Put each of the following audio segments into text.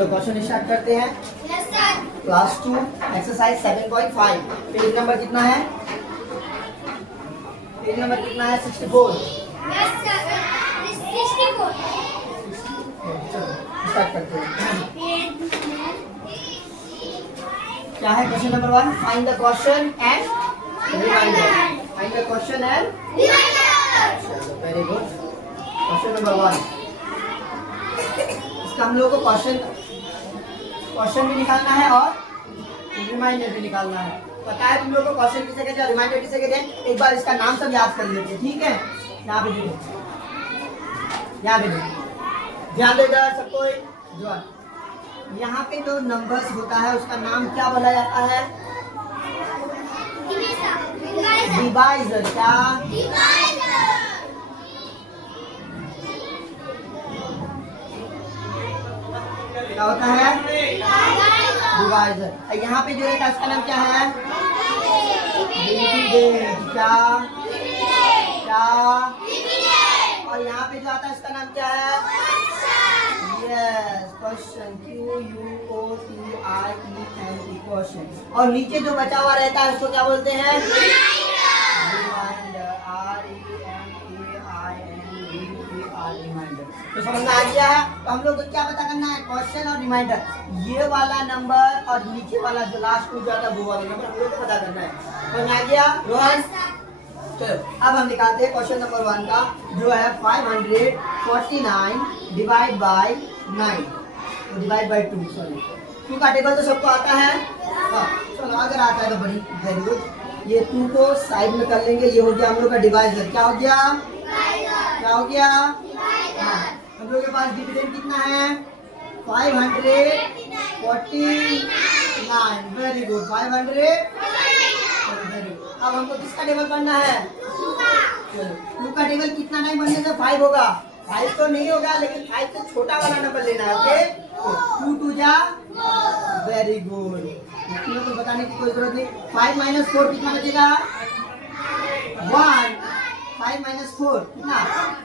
चलो question start करते हैं। Yes sir. Class 2 exercise 7.5 page number कितना है? पेज नंबर कितना है? 64। Yes sir. 64। चलो स्टार्ट करते हैं। क्या है question number 1? Find the question and remainder. Find the question and remainder. Very good. Question number 1, इसका हम लोगों को क्वेश्चन भी निकालना है और रिमाइंडर भी निकालना है। पता है तुम लोग को क्वेश्चन किसे कहते हैं, रिमाइंडर किसे कहते हैं? एक बार इसका नाम सब याद कर लेते हैं, ठीक है? यहाँ पे देखो, यहाँ पे देखो, ध्यान दे इधर सब कोई। यहाँ पे जो नंबर्स होता है उसका नाम क्या बोला जाता है? डिवाइजर। क्या? क्या होता है? डिवाइजर। यहाँ पे जो रहता है उसका नाम क्या है? डिविडेंड। क्या? क्या? और यहाँ पे जो आता है उसका नाम क्या है? Yes, question. QUOTIEN, question. और नीचे जो बचा हुआ रहता है उसको क्या बोलते हैं? रिमाइंडर। REMAINDER, remainder. तो समझ में आ गया है? तो हम लोग को क्या पता करना है? क्वेश्चन और रिमाइंडर, ये वाला नंबर और नीचे वाला जो लास्ट में जो आता है वो वाला नंबर हम लोग को पता करना है। समझ में आ गया रोहन? चलो अब हम निकालते हैं क्वेश्चन नंबर 1 का, जो है 549 divide by 9, divide by 2। Sorry, 2 का टेबल तो सबको आता है। हाँ चलो, अगर आता है तो बड़ी वेरी गुड। ये 2 को साइड में कर लेंगे। ये हो गया हम लोग का डिवाइजर। क्या हो गया? क्या हो गया? हाँ, हम लोग के पास डिविडेंड कितना है? 549। Very good, 500। Very good. अब हमको किसका टेबल बनना है? चलो, 2 का टेबल कितना नहीं बनने से 5 होगा? 5 तो नहीं होगा, लेकिन 5 से छोटा वाला नंबर लेना है। ओके, 2 2 जा। वेरी गुड, इसमें तो बताने की कोई जरूरत नहीं। 5 - 4 कितना बचेगा? 1। 5 - 4 कितना?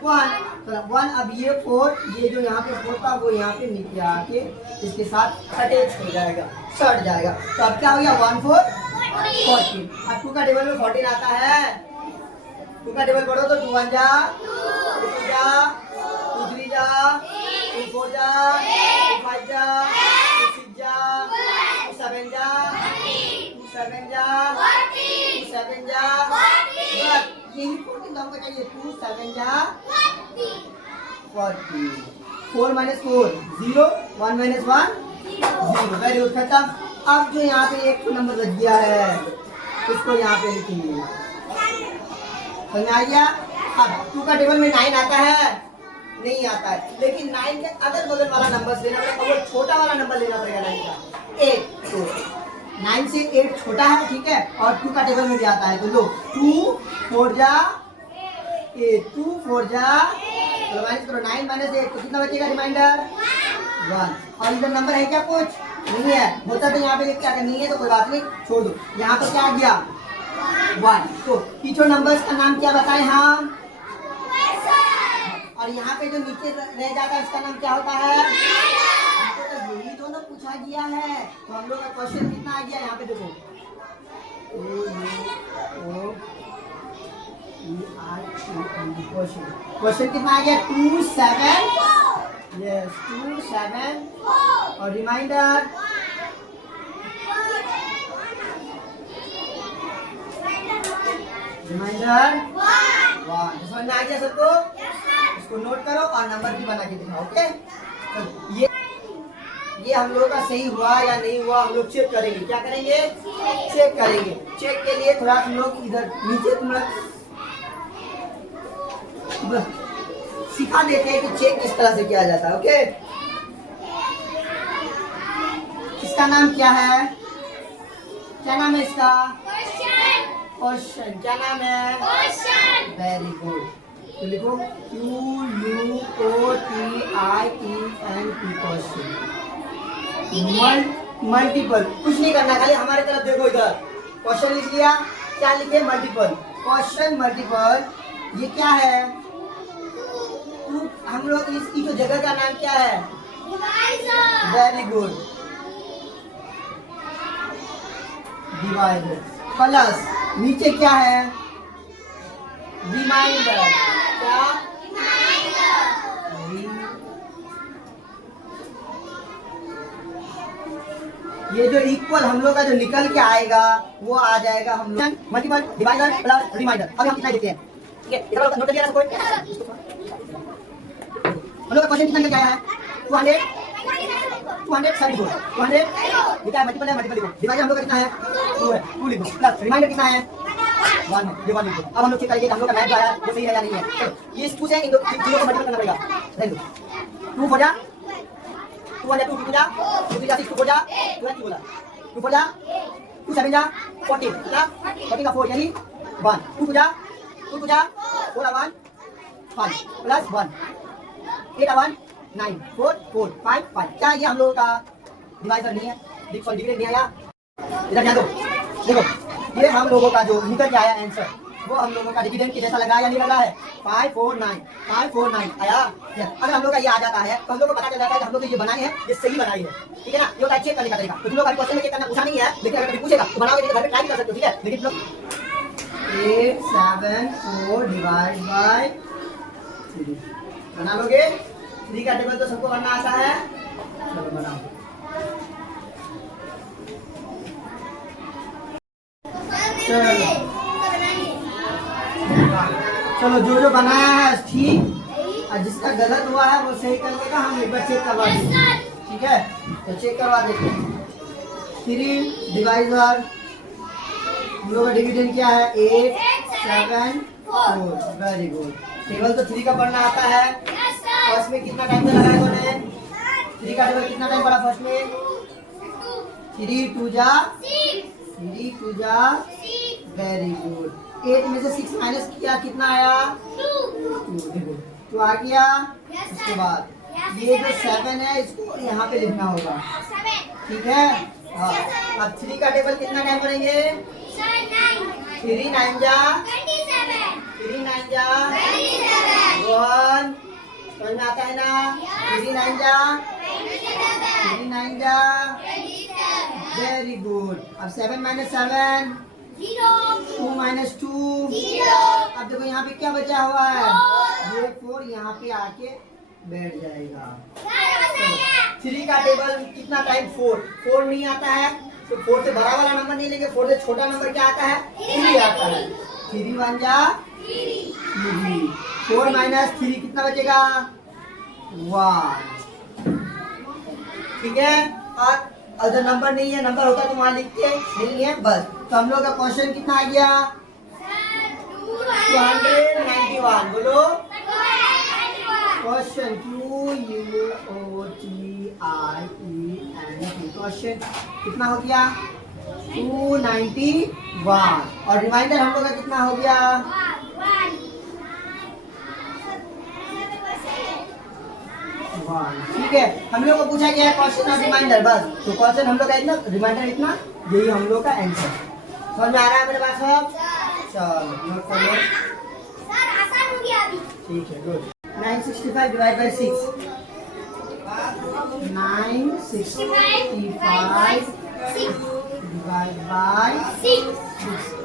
1। तो 1। अब ये 4, ये जो यहाँ पे 4 था वो यहाँ पे नीचे आके इसके साथ अटैच हो जाएगा, सट जाएगा। तो अब क्या हो गया? 1 4 14। अब 2 का टेबल में 14 आता है। 2 का टेबल पढ़ो तो 2 1 जा, 2 2 जा, 2 3 जा, 2 4 जा, 2 5 जा, 2 6 जा, 2 7 जा, 2 7 जा, 2 7 जा। बस यही 14 तो हमको चाहिए। 2 7 जा 40। 4 - 4 0, 1 - 1 0। वेरी गुड, खत्म। अब जो यहाँ पे एक नंबर लग गया है उसको यहाँ पे लिखेंगे। समझ आ गया? अब 2 का टेबल में 9 आता है? नहीं आता है, लेकिन 9 के अगल बगल वाला नंबर लेना पड़ेगा, वो छोटा वाला नंबर लेना पड़ेगा 9 का। 8। तो 9 से 8 छोटा है, ठीक है? और 2 का टेबल में भी आता है। तो लो, 2 4 जा 8, 2 4 जा। तो माइनस करो, 9 - 8 तो कितना बचेगा? रिमाइंडर 1। और इधर नंबर है क्या? कुछ नहीं है। होता तो यहाँ पे क्या नहीं है तो कोई बात नहीं, छोड़ दो। यहाँ पर क्या आ गया? 1। तो पीछे नंबर्स का नाम क्या बताएं हम? और यहाँ पे जो नीचे रह जाता है उसका नाम क्या होता है? तो यही दोनों पूछा गया है। तो हम लोग का क्वेश्चन कितना आ गया? यहाँ पे देखो, क्वेश्चन कितना आ गया? 2 7। यस, 2 7। और रिमाइंडर रिमाइंडर 1। समझ में आ गया सबको? इसको नोट करो और नंबर भी बना के दिखाओ। ओके, ये हम लोग का सही हुआ या नहीं हुआ हम लोग चेक करेंगे। क्या करेंगे? चेक करेंगे। चेक के लिए थोड़ा तुम लोग इधर नीचे तुम लोग बस सिखा देते हैं कि चेक किस तरह से किया जाता है। ओके, इसका नाम क्या है? क्या नाम है इसका? क्वेश्चन। क्या नाम है? Very good. तो लिखो QUOTIEN, क्वेश्चन। मल्टीपल। कुछ नहीं करना, खाली हमारे तरफ देखो। इधर क्वेश्चन लिख लिया। क्या लिखे? मल्टीपल। Question multiple. ये क्या है? हम लोग इसकी जो जगह का नाम क्या है? Divisor. Very good. Divider plus नीचे क्या है? रिमाइंडर। क्या? ये जो इक्वल हम लोग का जो निकल के आएगा वो आ जाएगा हम लोग मल्टीपल डिवाइडर प्लस रिमाइंडर। अभी हम कितना देखते हैं, ठीक है? इधर नोट कर लिया ना कोई? हम लोग का क्वेश्चन कितना निकल के आया है? 200 274 200 लिखा है, मल्टीपल है, मल्टीपल लिखो। डिवाइडर हम लोग का कितना है? 2 है, 2 लिखो प्लस रिमाइंडर कितना है? 1 है, ये 1 लिखो। अब हम लोग चेक करेंगे कि हम लोग का मैथ जो आया वो सही है या नहीं है। चलो ये 2 से इन दो चीजों को मल्टीपल करना पड़ेगा। रहने दो। 2 4 जा 2 1 जा 2 2 जा 2 जा 6 2 4 जा 2 2 बोला 2 4 जा 2 7 जा 14 कितना? 14 का 4 यानी 1 2 जा 2 जा 4 1 5 प्लस 1 8 1 9 4 4 5 5। क्या ये हम लोगों का डिवाइडर नहीं है? डिविडेंड नहीं आया? इधर ध्यान दो, देखो ये हम लोगों का जो निकल के आया आंसर वो हम लोगों का डिविडेंड के जैसा लगा या नहीं लगा है? 549 आया। अगर हम लोग का ये आ जाता है तो हम लोग को पता चल जाता है कि हम लोग ये बनाए हैं, ये सही बनाई है, ठीक है ना? ये होता है चेक करने का तरीका। तो तुम लोग अभी क्वेश्चन में चेक करना पूछा नहीं है, लेकिन अगर कभी पूछेगा तो बनाओगे नहीं तो घर पे ट्राई भी कर सकते हो, ठीक है? लेकिन लोग 8 7 4 डिवाइड बाय 3 बना लोगे? 3 का टेबल तो सबको बनना आता है। चलो बनाओ। चलो जो बनाया है ठीक, और जिसका गलत हुआ है वो सही कर लेगा। हम एक बार चेक करवा देंगे, ठीक है? तो चेक करवा देते हैं। 3 डिवाइडर हम लोग का डिविडेंड क्या है? 8 7 4। Very good. टेबल तो 3 का पढ़ना आता है। फर्स्ट में कितना टाइम लगा है तूने? 3 का टेबल कितना टाइम पढ़ा फर्स्ट में? 3 2 जा 3 2 जा। Very good. 8 में से 6 माइनस किया कितना आया? 2। तो आ गया। उसके बाद ये जो 7 है इसको यहाँ पे लिखना होगा, ठीक है? हाँ। अब 3 का टेबल कितना टाइम पढ़ेंगे? 3 9 जा 3 9 जा 1। समझ में आता है ना? 3 9 जा 3 9 जा। Very good. अब 7 माइनस 7 2 माइनस 2। अब देखो यहाँ पे क्या बचा हुआ है? ये 4 यहाँ पे आके बैठ जाएगा। 3 का टेबल कितना टाइम? 4 नहीं आता है तो 4 से बड़ा वाला नंबर नहीं लेंगे। 4 से छोटा नंबर क्या आता है? 3 आता है। 3 1 जा 3। 4 माइनस 3 कितना बचेगा? 1, ठीक है? और अगर नंबर नहीं है, नंबर होता तो वहां लिखते, नहीं है बस। तो हम लोग का क्वेश्चन कितना आ गया? 291। बोलो क्वेश्चन QUOTIEN। क्वेश्चन कितना हो गया? 291। और रिमाइंडर हम लोग का कितना हो गया? 1। ठीक है, हम लोग को पूछा गया है क्वेश्चन और रिमाइंडर बस। तो क्वेश्चन हम लोग का इतना, रिमाइंडर इतना, यही हम लोग का आंसर। समझ में आ रहा है मेरे पास सब? चलो नोट कर लो। ठीक है, good. 965 divide by 6। 965 divide by 6।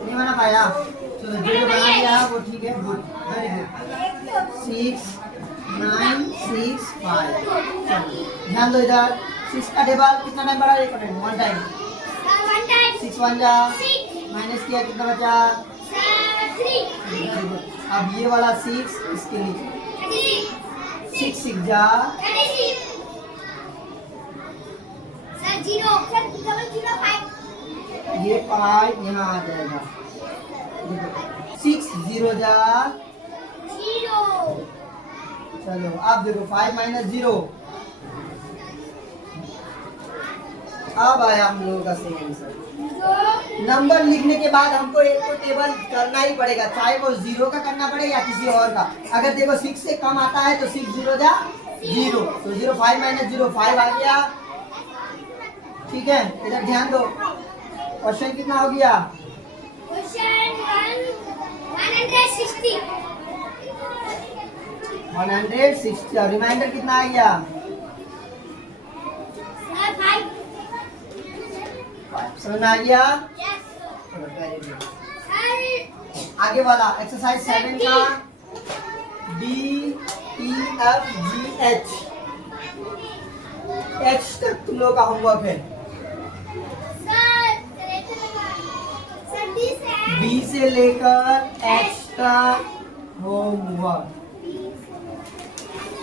नहीं बना पाया? चलो जो बना लिया वो ठीक है, गुड, वेरी गुड। 6 9 6 5। चलो ध्यान दो इधर। 6 का टेबल कितना टाइम बढ़ा? 1 टाइम। 6 1 जा माइनस किया कितना बचा? 3। अब ये वाला 6 इसके नीचे 6 6 जा 0 ये 5 यहाँ आ जाएगा। 6 0 जा 0। चलो अब देखो 5 माइनस 0। अब आया हम लोगों का सही आंसर। नंबर लिखने के बाद हमको एक तो टेबल करना ही पड़ेगा, चाहे वो 0 का करना पड़े या किसी और का। अगर देखो 6 से कम आता है तो 6 0 जा 0, तो 0 5 माइनस 0 5 आ गया। ठीक है, इधर ध्यान दो। क्वेश्चन कितना हो गया? क्वेश्चन 160 160। और रिमाइंडर कितना आ गया? समझ में आ गया? Yes. चलो वेरी गुड। Sir. आगे वाला एक्सरसाइज 7 का D E F G H H तक तुम लोग का होमवर्क है। Sir. B से लेकर H तक होमवर्क।